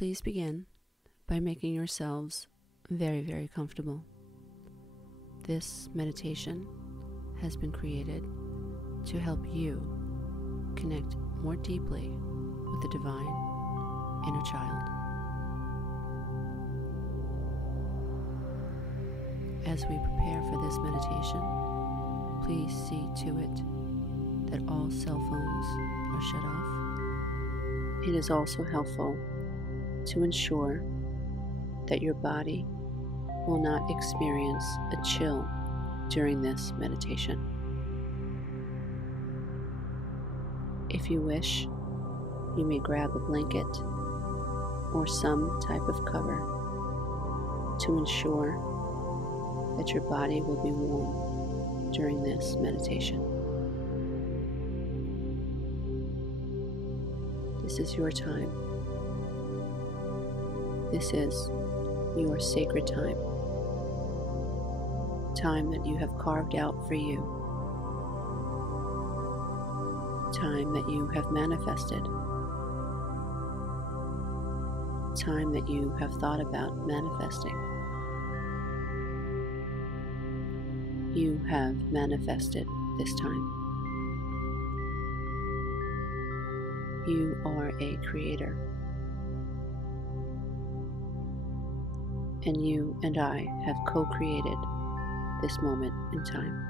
Please begin by making yourselves very, very comfortable. This meditation has been created to help you connect more deeply with the divine inner child. As we prepare for this meditation, please see to it that all cell phones are shut off. It is also helpful to ensure that your body will not experience a chill during this meditation. If you wish, you may grab a blanket or some type of cover to ensure that your body will be warm during this meditation. This is your time. This is your sacred time. Time that you have carved out for you. Time that you have manifested. Time that you have thought about manifesting. You have manifested this time. You are a creator. And you and I have co-created this moment in time.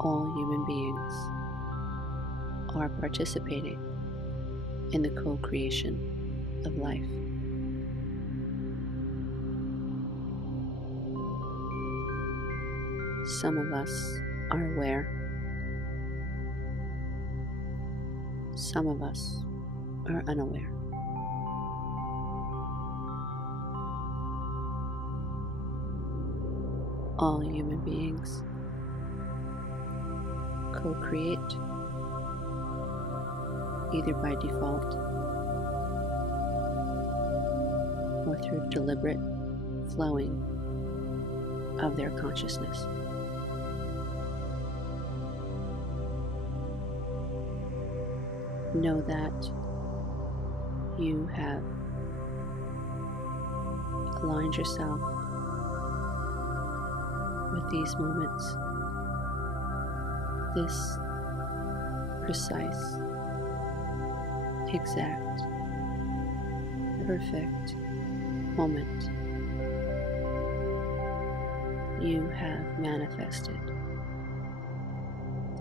All human beings are participating in the co-creation of life. Some of us are aware. Some of us are unaware. All human beings co-create either by default or through deliberate flowing of their consciousness. Know that you have aligned yourself with these moments, this precise, exact, perfect moment. You have manifested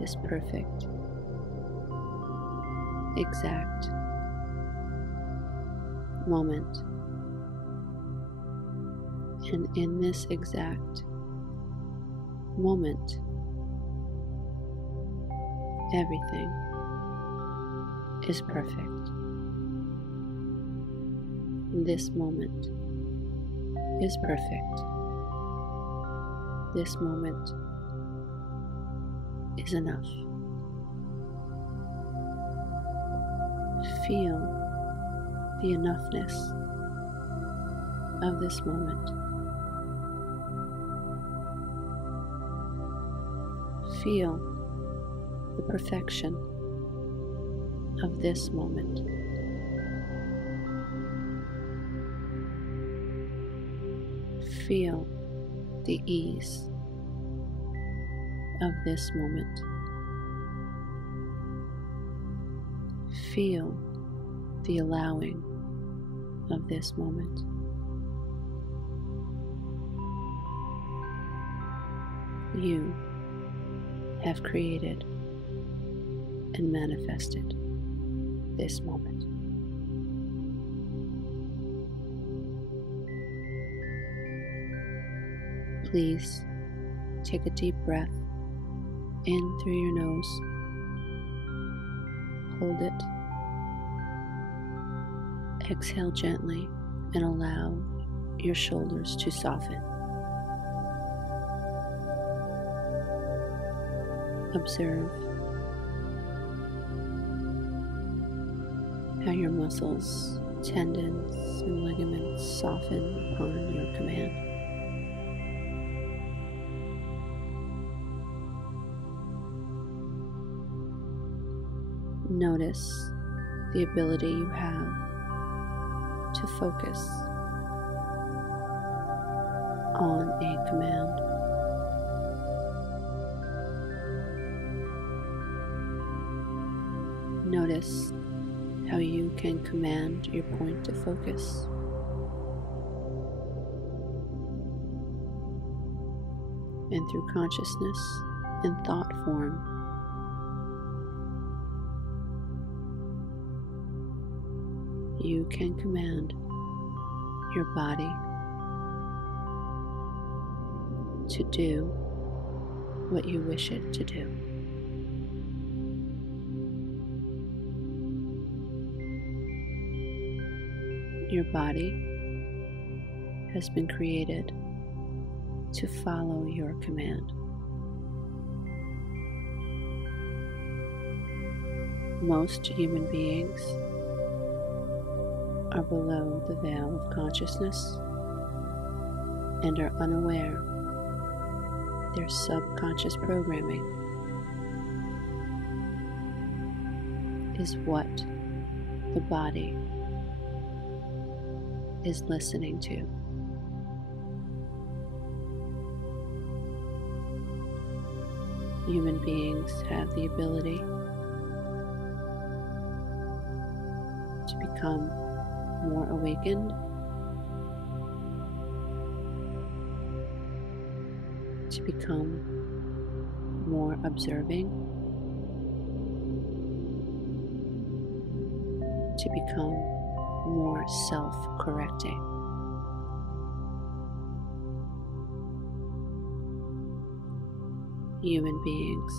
this perfect, exact moment. And in this exact moment, everything is perfect. This moment is perfect. This moment is enough. Feel the enoughness of this moment. Feel the perfection of this moment. Feel the ease of this moment. Feel the allowing of this moment. You have created and manifested this moment. Please take a deep breath in through your nose. Hold it. Exhale gently and allow your shoulders to soften. Observe how your muscles, tendons, and ligaments soften upon your command. Notice the ability you have to focus on a command. Notice how you can command your point of focus. And through consciousness and thought form, you can command your body to do what you wish it to do. Your body has been created to follow your command. Most human beings are below the veil of consciousness and are unaware their subconscious programming is what the body is listening to. Human beings have the ability to become more awakened, to become more observing, to become more self-correcting. Human beings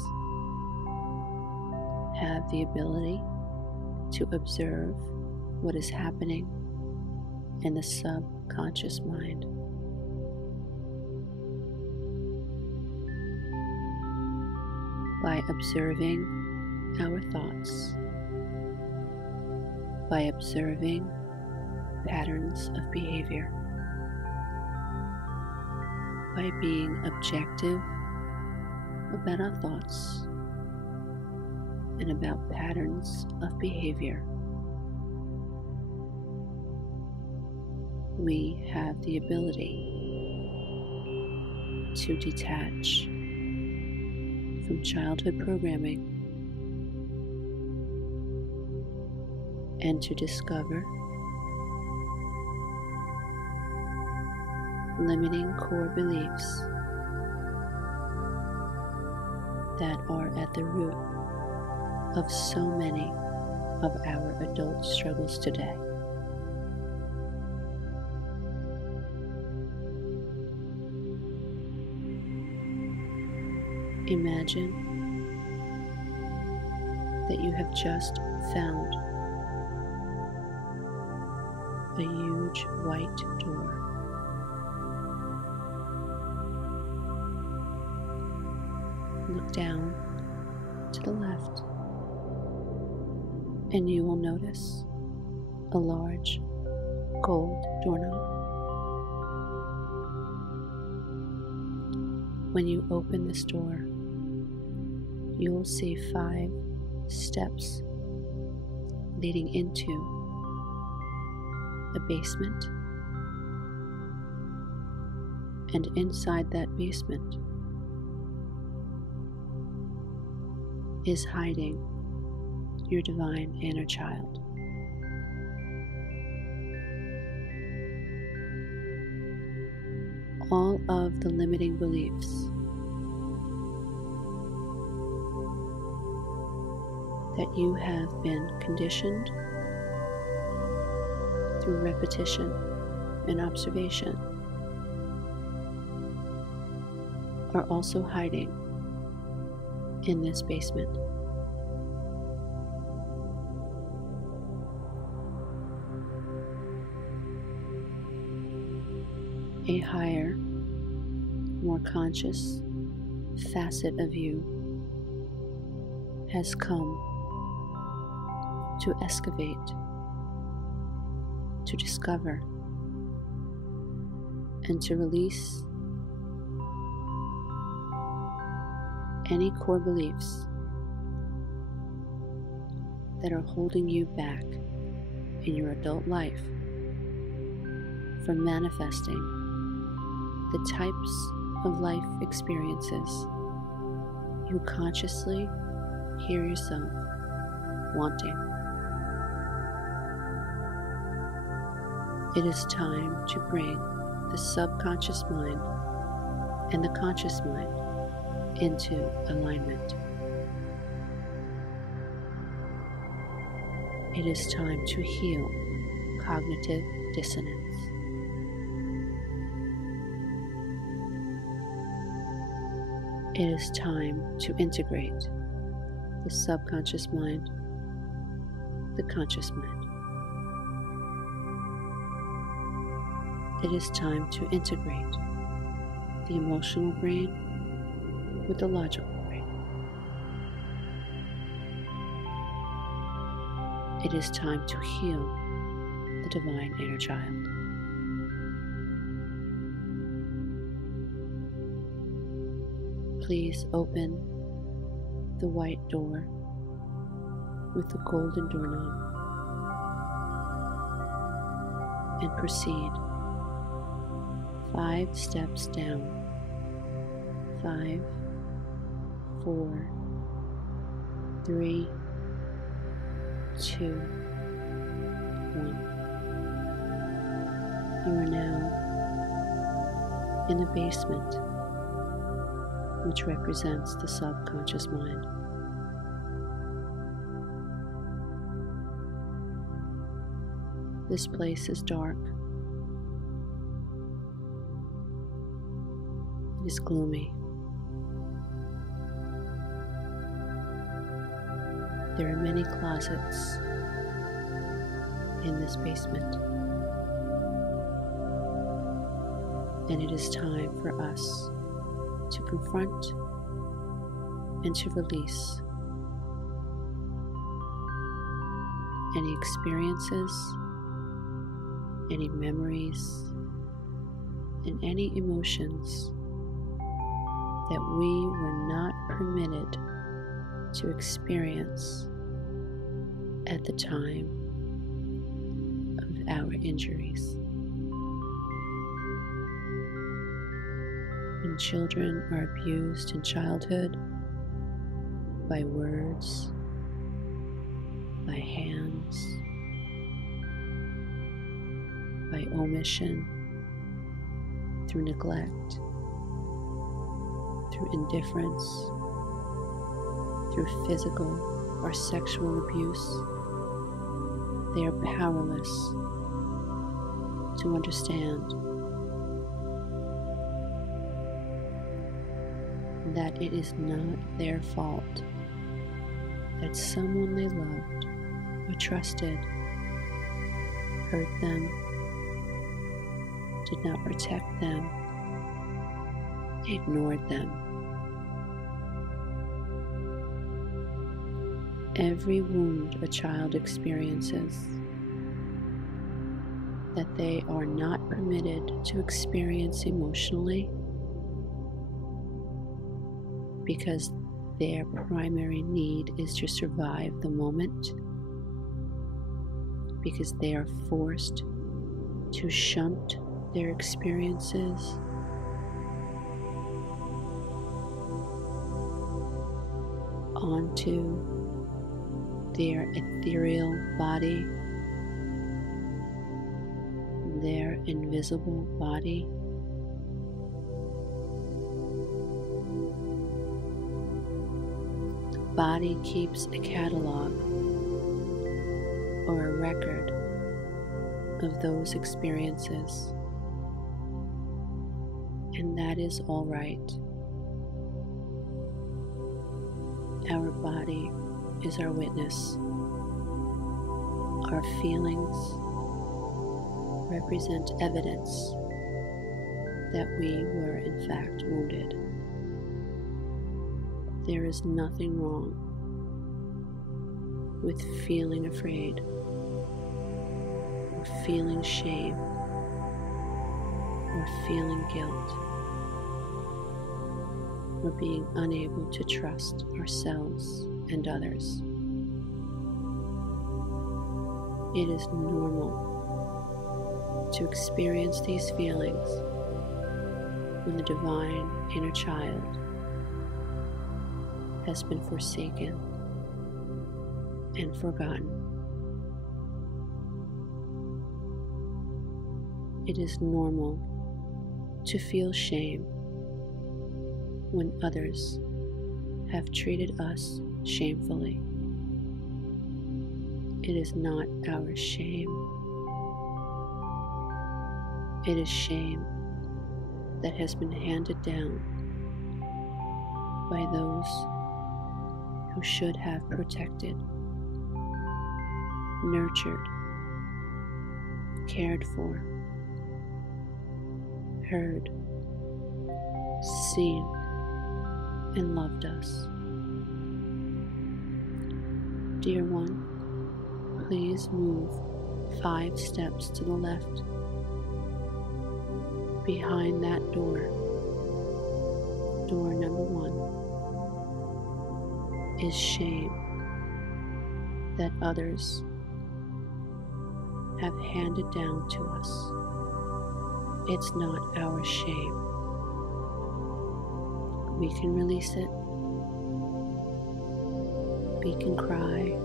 have the ability to observe what is happening in the subconscious mind. By observing our thoughts, by observing patterns of behavior, by being objective about our thoughts and about patterns of behavior, we have the ability to detach from childhood programming and to discover limiting core beliefs that are at the root of so many of our adult struggles today. Imagine that you have just found a huge white door. Look down to the left, and you will notice a large gold doorknob. When you open this door, you will see 5 steps leading into a basement, and inside that basement is hiding your divine inner child. All of the limiting beliefs that you have been conditioned through repetition and observation are also hiding in this basement. A higher, more conscious facet of you has come to excavate, to discover, and to release any core beliefs that are holding you back in your adult life from manifesting the types of life experiences you consciously hear yourself wanting. It is time to bring the subconscious mind and the conscious mind into alignment. It is time to heal cognitive dissonance. It is time to integrate the subconscious mind, the conscious mind. It is time to integrate the emotional brain with the logical brain. It is time to heal the divine inner child. Please open the white door with the golden doorknob and proceed 5 steps down. 5, 4, 3, 2, 1. You are now in the basement, which represents the subconscious mind. This place is dark. It is gloomy. There are many closets in this basement, and it is time for us to confront and to release any experiences, any memories, and any emotions that we were not permitted to experience at the time of our injuries. When children are abused in childhood by words, by hands, by omission, through neglect, through indifference, through physical or sexual abuse, they are powerless to understand that it is not their fault that someone they loved or trusted hurt them, did not protect them, ignored them. Every wound a child experiences that they are not permitted to experience emotionally because their primary need is to survive the moment, because they are forced to shunt their experiences onto their ethereal body, their invisible body. The body keeps a catalog or a record of those experiences, and that is all right. Our body is our witness. Our feelings represent evidence that we were in fact wounded. There is nothing wrong with feeling afraid, or feeling shame, or feeling guilt, or being unable to trust ourselves and others. It is normal to experience these feelings when the divine inner child has been forsaken and forgotten. It is normal to feel shame when others have treated us shamefully. It is not our shame. It is shame that has been handed down by those who should have protected, nurtured, cared for, heard, seen, and loved us. Dear one, please move 5 steps to the left. Behind that door, door number 1, is shame that others have handed down to us. It's not our shame. We can release it. We can cry.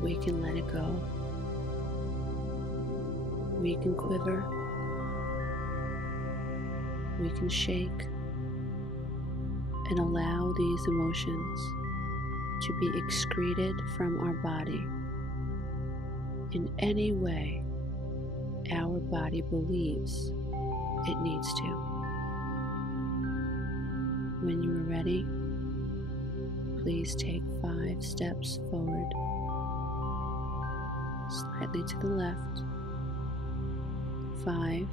We can let it go. We can quiver. We can shake and allow these emotions to be excreted from our body in any way our body believes it needs to. When you are ready, please take 5 steps forward, slightly to the left. 5,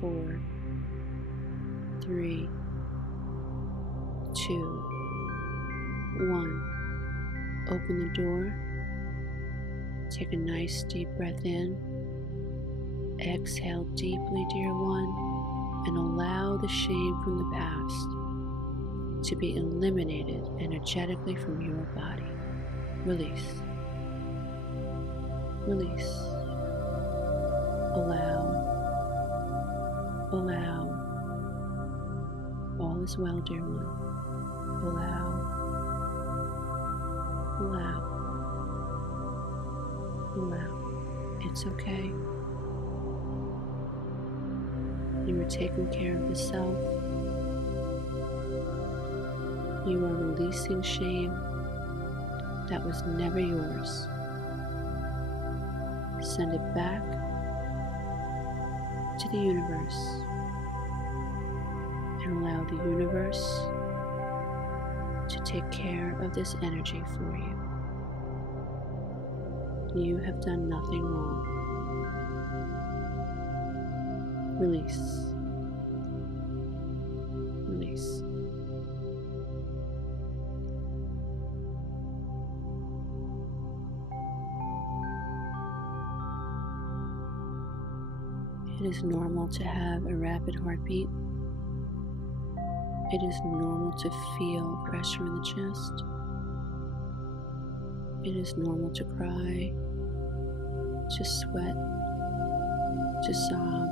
4, 3, 2, 1. Open the door. Take a nice deep breath in. Exhale deeply, dear one, and allow the shame from the past to be eliminated energetically from your body. Release. Release. Allow. Allow. All is well, dear one. Allow. Allow. Allow. It's okay. You are taking care of yourself. You are releasing shame that was never yours. Send it back to the universe and allow the universe to take care of this energy for you. You have done nothing wrong. Release. Release. It is normal to have a rapid heartbeat. It is normal to feel pressure in the chest. It is normal to cry, to sweat, to sob,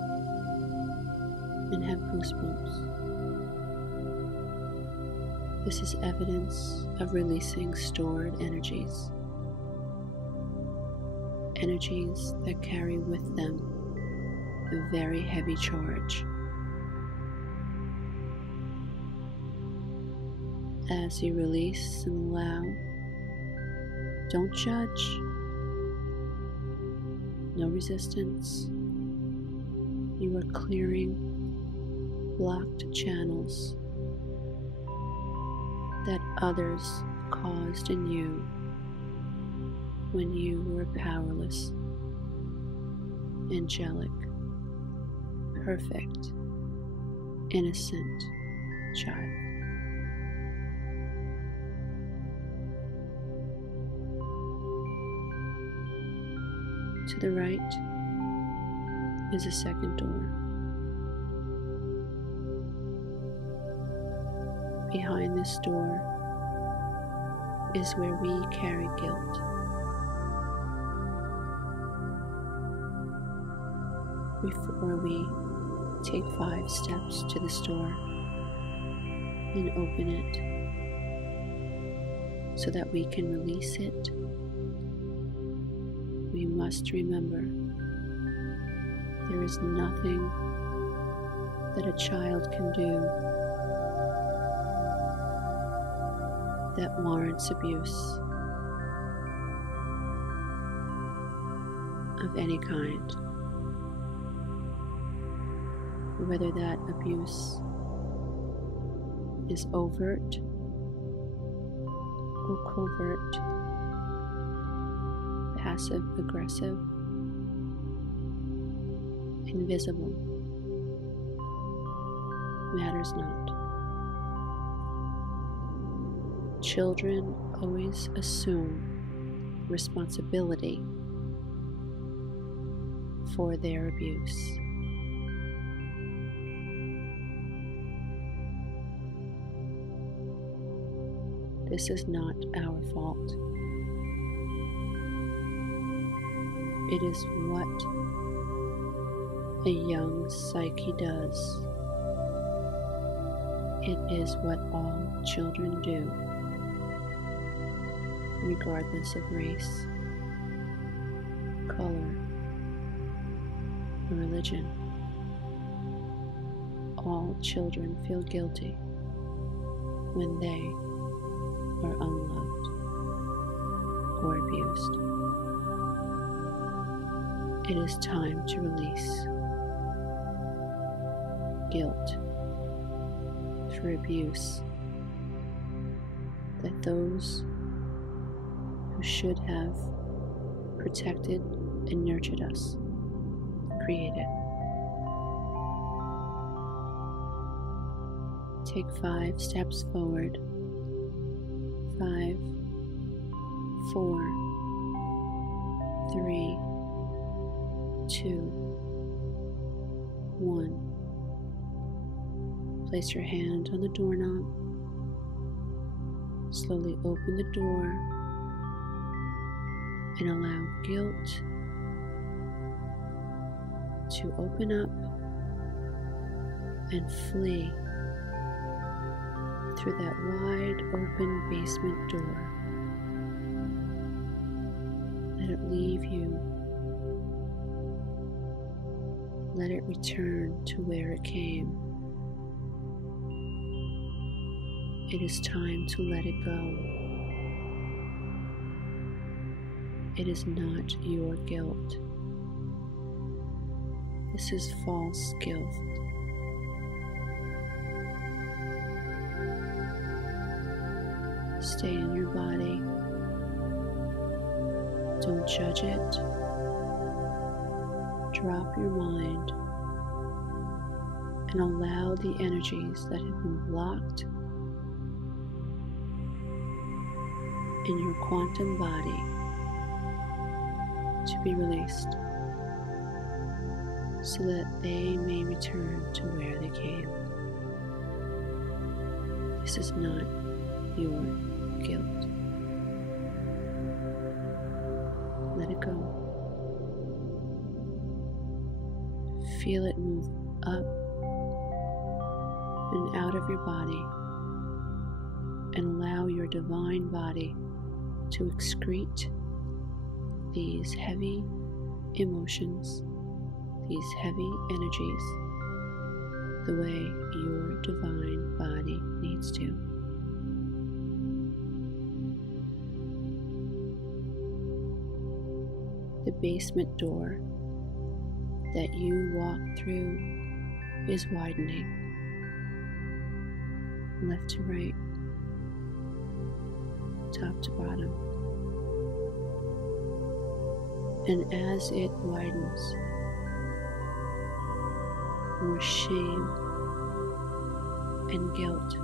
and have goosebumps. This is evidence of releasing stored energies. Energies that carry with them a very heavy charge. As you release and allow, don't judge. No resistance. You are clearing blocked channels that others caused in you when you were powerless, angelic, perfect, innocent child. To the right is a second door. Behind this door is where we carry guilt. Before we take 5 steps to the store and open it so that we can release it, we must remember there is nothing that a child can do that warrants abuse of any kind. Whether that abuse is overt or covert, passive, aggressive, invisible, matters not. Children always assume responsibility for their abuse. This is not our fault. It is what a young psyche does. It is what all children do, regardless of race, color, or religion. All children feel guilty when they are unloved or abused. It is time to release guilt for abuse that those who should have protected and nurtured us created. Take 5 steps forward. 5, 4, 3, 2, 1. Place your hand on the doorknob. Slowly open the door and allow guilt to open up and flee through that wide open basement door. Let it leave you. Let it return to where it came. It is time to let it go. It is not your guilt. This is false guilt. Stay in your body. Don't judge it. Drop your mind and allow the energies that have been blocked in your quantum body to be released so that they may return to where they came. This is not your guilt. Let it go. Feel it move up and out of your body and allow your divine body to excrete these heavy emotions, these heavy energies, the way your divine body needs to. The basement door that you walk through is widening, left to right, top to bottom. And as it widens, more shame and guilt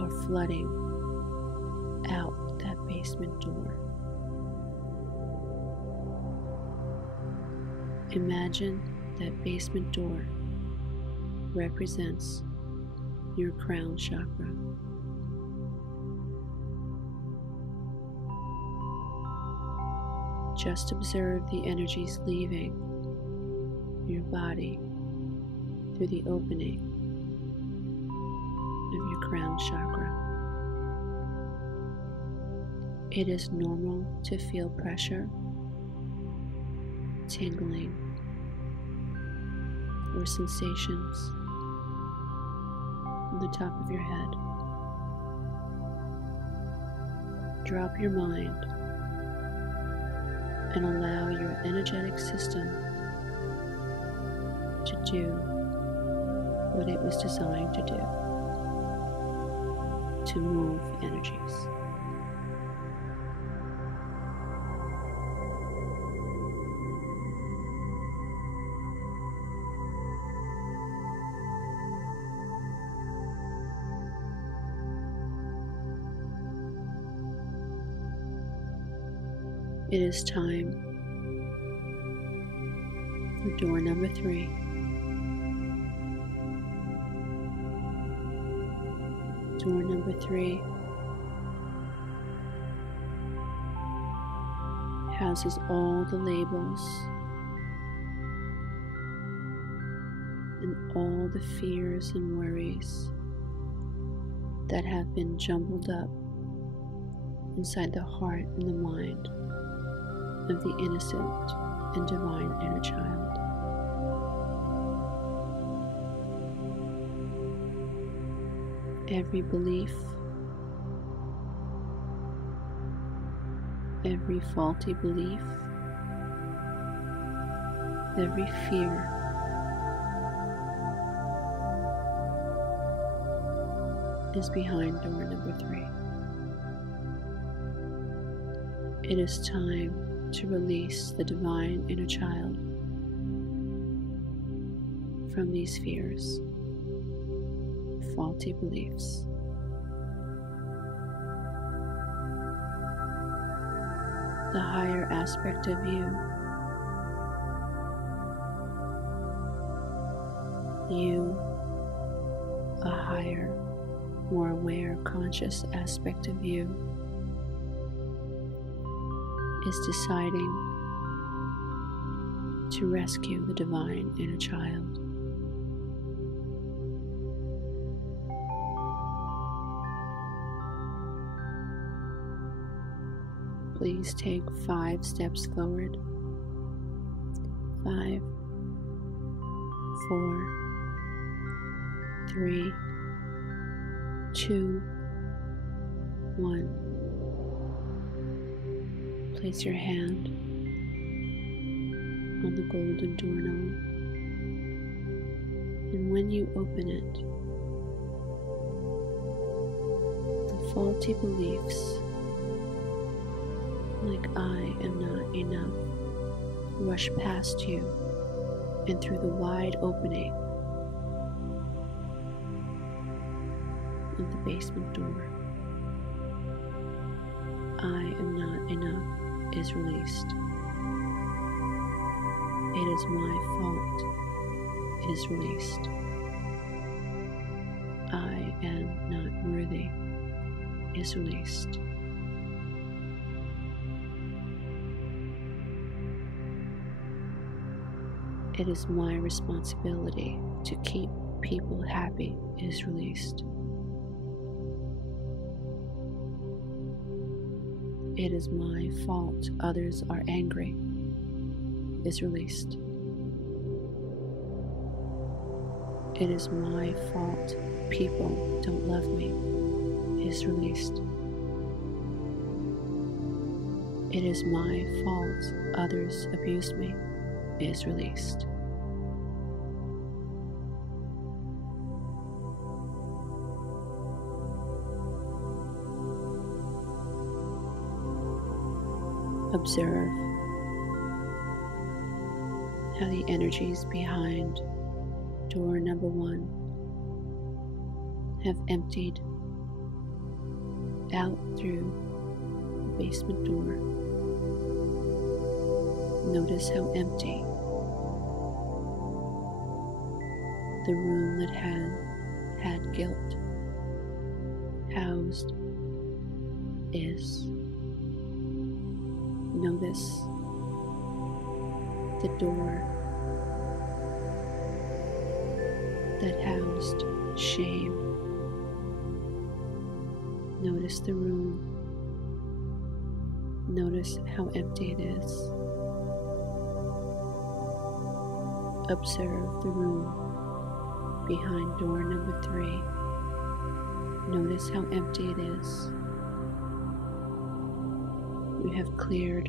are flooding out that basement door. Imagine that basement door represents your crown chakra. Just observe the energies leaving your body through the opening of your crown chakra. It is normal to feel pressure, tingling, or sensations on the top of your head. Drop your mind and allow your energetic system to do what it was designed to do, to move energies. It is time for door number 3. Door number 3 houses all the labels and all the fears and worries that have been jumbled up inside the heart and the mind of the innocent and divine inner child. Every belief, every faulty belief, every fear, is behind door number 3. It is time to release the divine inner child from these fears, faulty beliefs. The higher aspect of you, a higher, more aware, conscious aspect of you, is deciding to rescue the divine inner child. Please take 5 steps forward. 5, 4, 3, 2, 1. Place your hand on the golden doorknob, and when you open it, the faulty beliefs, like I am not enough, rush past you and through the wide opening of the basement door. I am not enough is released. It is my fault is released. I am not worthy is released. It is my responsibility to keep people happy is released. It is my fault others are angry is released. It is my fault people don't love me is released. It is my fault others abused me is released. Observe how the energies behind door number 1 have emptied out through the basement door. Notice how empty the room that had guilt housed is. Notice the door that housed shame. Notice the room. Notice how empty it is. Observe the room behind door number 3. Notice how empty it is. You have cleared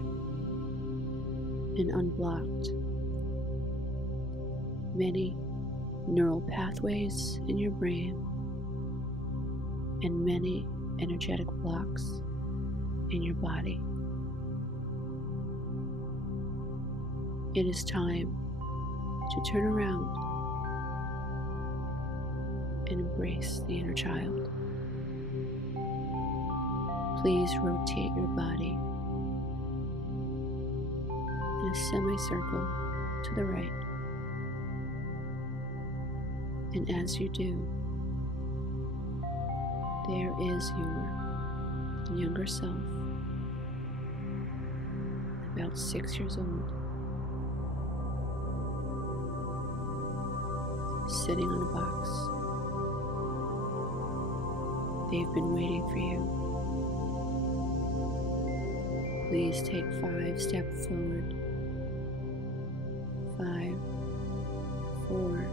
and unblocked many neural pathways in your brain and many energetic blocks in your body. It is time to turn around and embrace the inner child. Please rotate your body in a semicircle to the right. And as you do, there is your younger self, about 6 years old, sitting on a box. They've been waiting for you. Please take 5 steps forward. 5, 4,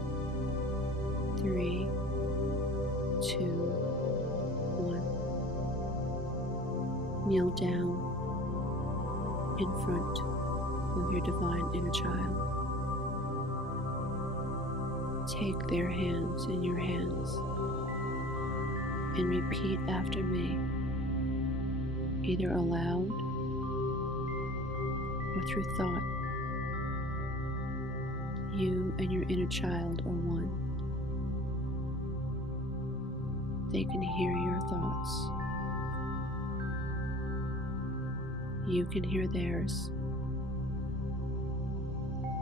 3, 2, 1. Kneel down in front of your divine inner child. Take their hands in your hands and repeat after me, either aloud or through thought. You and your inner child are one. They can hear your thoughts. You can hear theirs.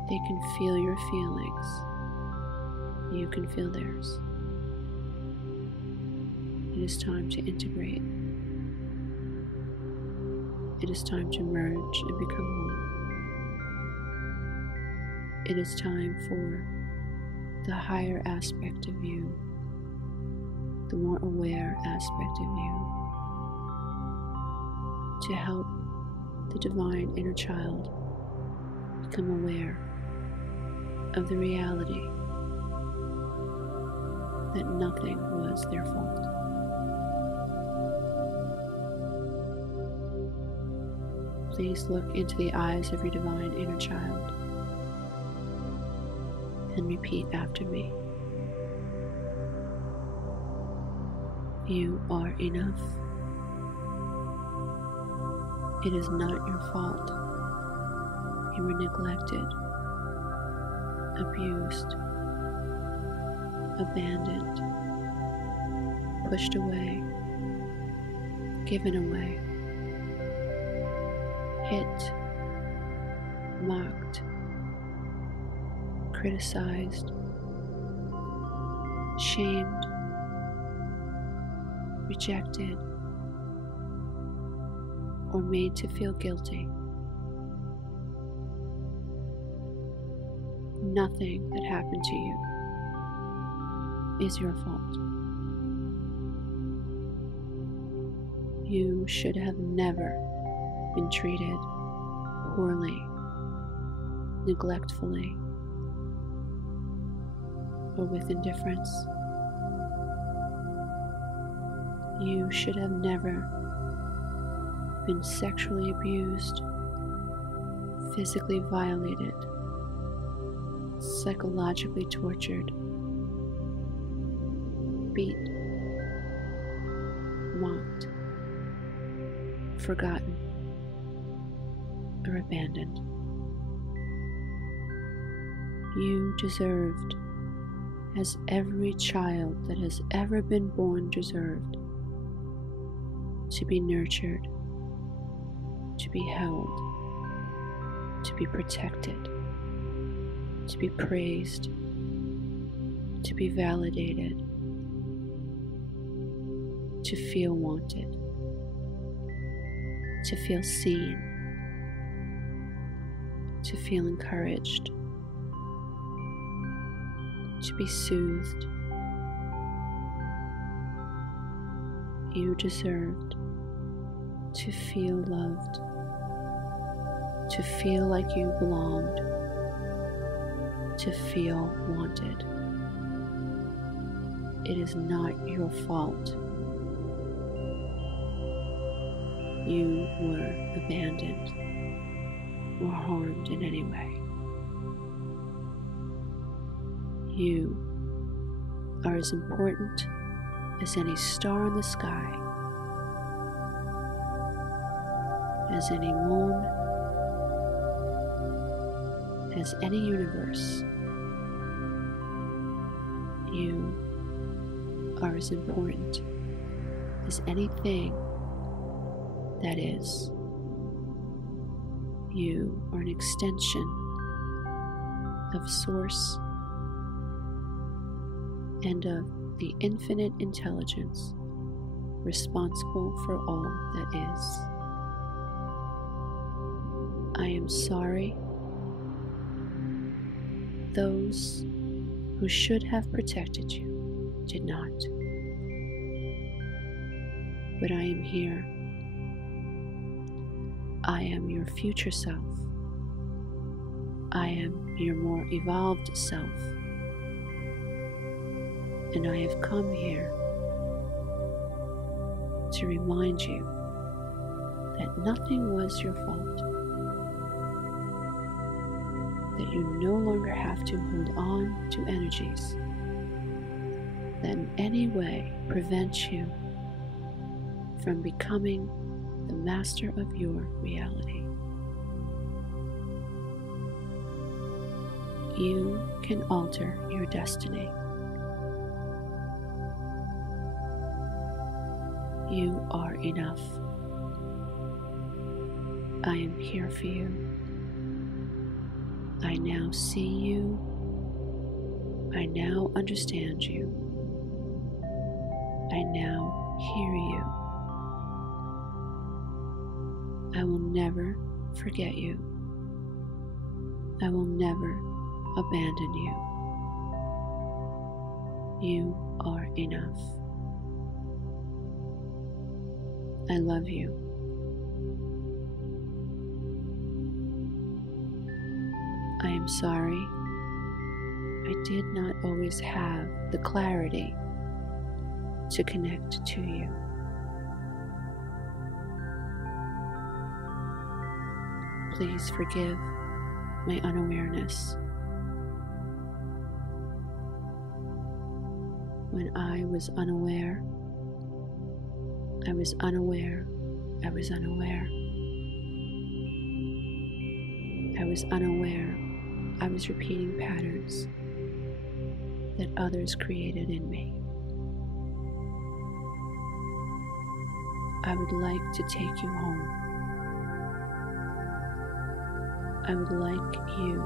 They can feel your feelings. You can feel theirs. It is time to integrate. It is time to merge and become one. It is time for the higher aspect of you, the more aware aspect of you, to help the divine inner child become aware of the reality that nothing was their fault. Please look into the eyes of your divine inner child and repeat after me. You are enough. It is not your fault. You were neglected, abused, abandoned, pushed away, given away, hit, mocked, criticized, shamed, rejected, or made to feel guilty. Nothing that happened to you is your fault. You should have never been treated poorly, neglectfully, or with indifference. You should have never been sexually abused, physically violated, psychologically tortured, beat, mocked, forgotten, or abandoned. You deserved, as every child that has ever been born deserved, to be nurtured, to be held, to be protected, to be praised, to be validated, to feel wanted, to feel seen, to feel encouraged, to be soothed. You deserved to feel loved, to feel like you belonged, to feel wanted. It is not your fault. You were abandoned or harmed in any way. You are as important as any star in the sky, as any moon, as any universe. You are as important as anything that is. You are an extension of Source and of the infinite intelligence responsible for all that is. I am sorry those who should have protected you did not. But I am here. I am your future self. I am your more evolved self. And I have come here to remind you that nothing was your fault, that you no longer have to hold on to energies that in any way prevent you from becoming the master of your reality. You can alter your destiny. You are enough. I am here for you. I now see you. I now understand you. I now hear you. I will never forget you. I will never abandon you. You are enough. I love you. I am sorry I did not always have the clarity to connect to you. Please forgive my unawareness. When I was unaware, I was unaware, I was unaware. I was unaware I was repeating patterns that others created in me. I would like to take you home. I would like you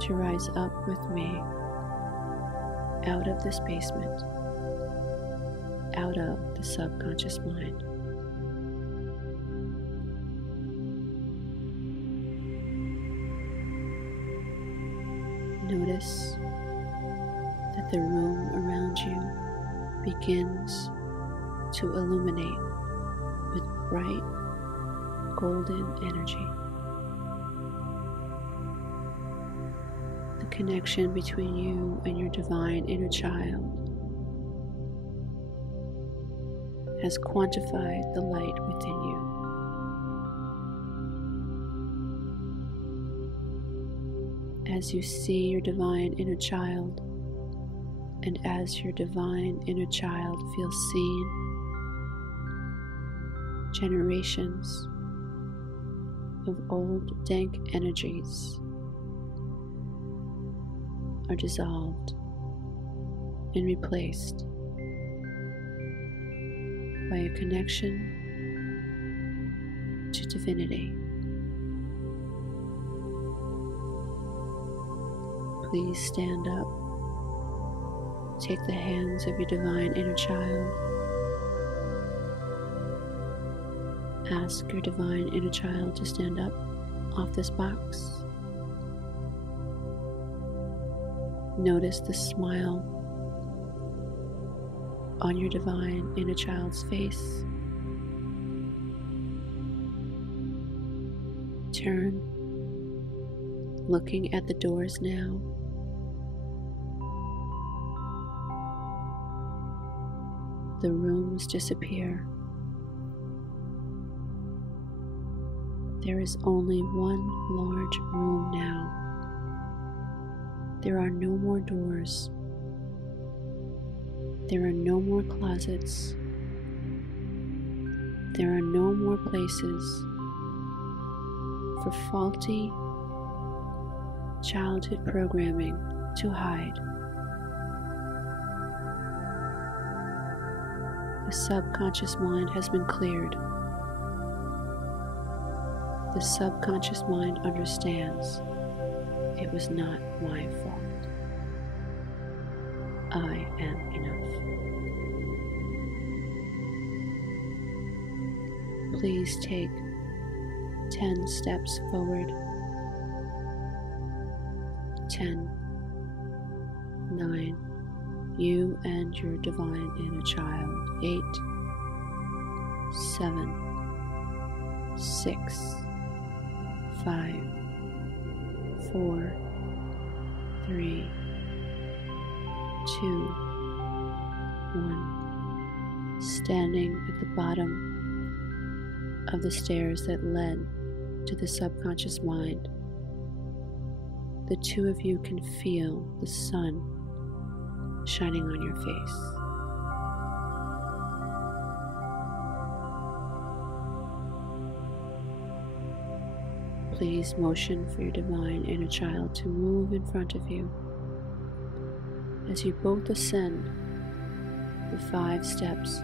to rise up with me out of this basement, out of the subconscious mind. Notice that the room around you begins to illuminate with bright golden energy. The connection between you and your divine inner child has quantified the light within you. As you see your divine inner child, and as your divine inner child feels seen, generations of old dank energies are dissolved and replaced by a connection to divinity. Please stand up. Take the hands of your divine inner child. Ask your divine inner child to stand up off this box. Notice the smile on your divine inner child's face. Turn, looking at the doors now. The rooms disappear. There is only one large room now. There are no more doors. There are no more closets. There are no more places for faulty childhood programming to hide. The subconscious mind has been cleared. The subconscious mind understands it was not my fault. I am enough. Please take 10 steps forward. 10, 9, you and your divine inner child. 8, 7, 6, 5, 4, 3, 2, 1. Standing at the bottom of the stairs that led to the subconscious mind, the two of you can feel the sun shining on your face. Please motion for your divine inner child to move in front of you as you both ascend the 5 steps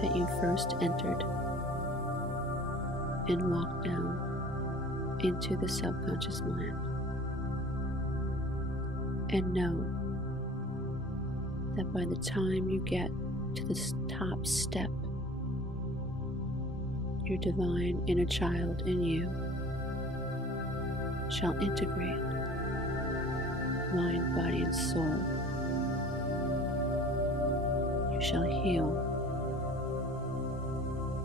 that you first entered and walk down into the subconscious mind. And know that by the time you get to the top step, your divine inner child in you shall integrate mind, body, and soul. You shall heal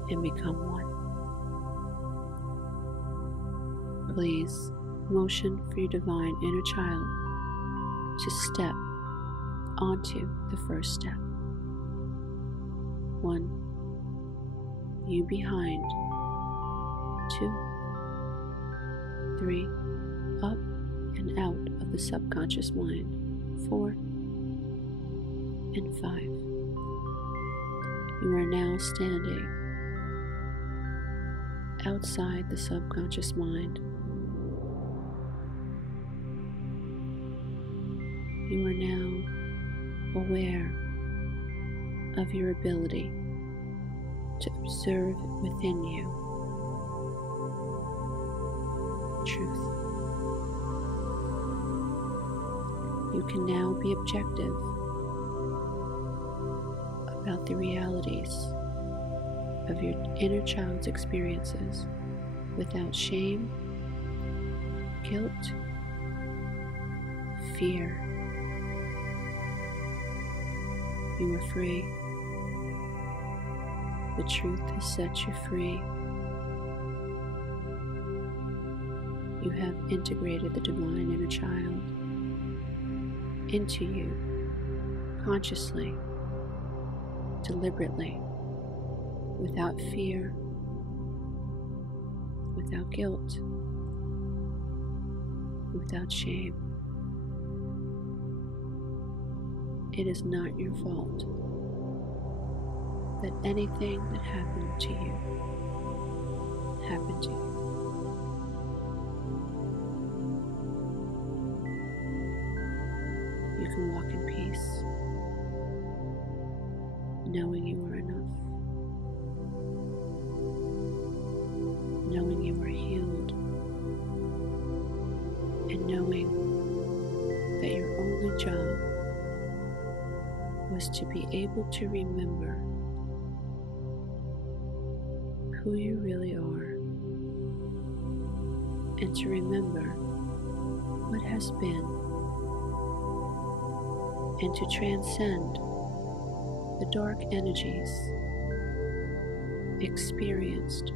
and become one. Please motion for your divine inner child to step onto the first step. 1, you behind. 2, 3, up and out of the subconscious mind. 4, and 5. You are now standing outside the subconscious mind. You are now aware of your ability to observe within you truth. You can now be objective about the realities of your inner child's experiences without shame, guilt, fear. You are free. The truth has set you free. You have integrated the divine inner child into you consciously, deliberately, without fear, without guilt, without shame. It is not your fault that anything that happened to you happened to you. You can walk in peace, knowing you are enough, knowing you are healed, and knowing that your only job was to be able to remember who you really are, and to remember what has been and to transcend the dark energies experienced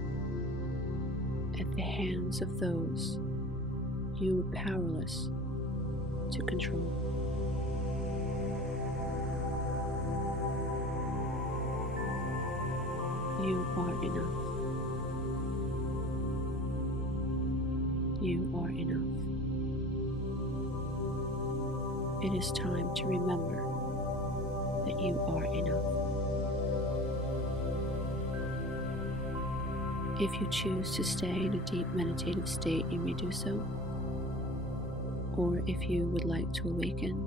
at the hands of those you were powerless to control. You are enough. You are enough. It is time to remember that you are enough. If you choose to stay in a deep meditative state, you may do so. Or if you would like to awaken,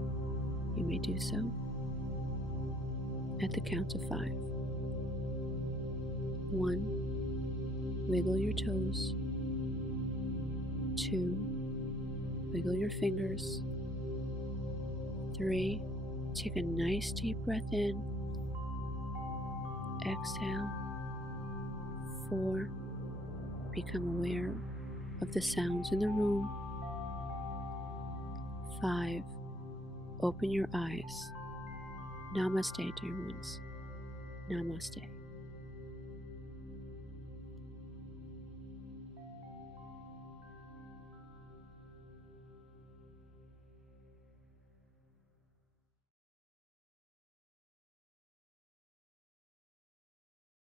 you may do so. At the count of 5. 1. Wiggle your toes. 2. Wiggle your fingers. 3. Take a nice deep breath in. Exhale. 4. Become aware of the sounds in the room. 5. Open your eyes. Namaste, dear ones. Namaste.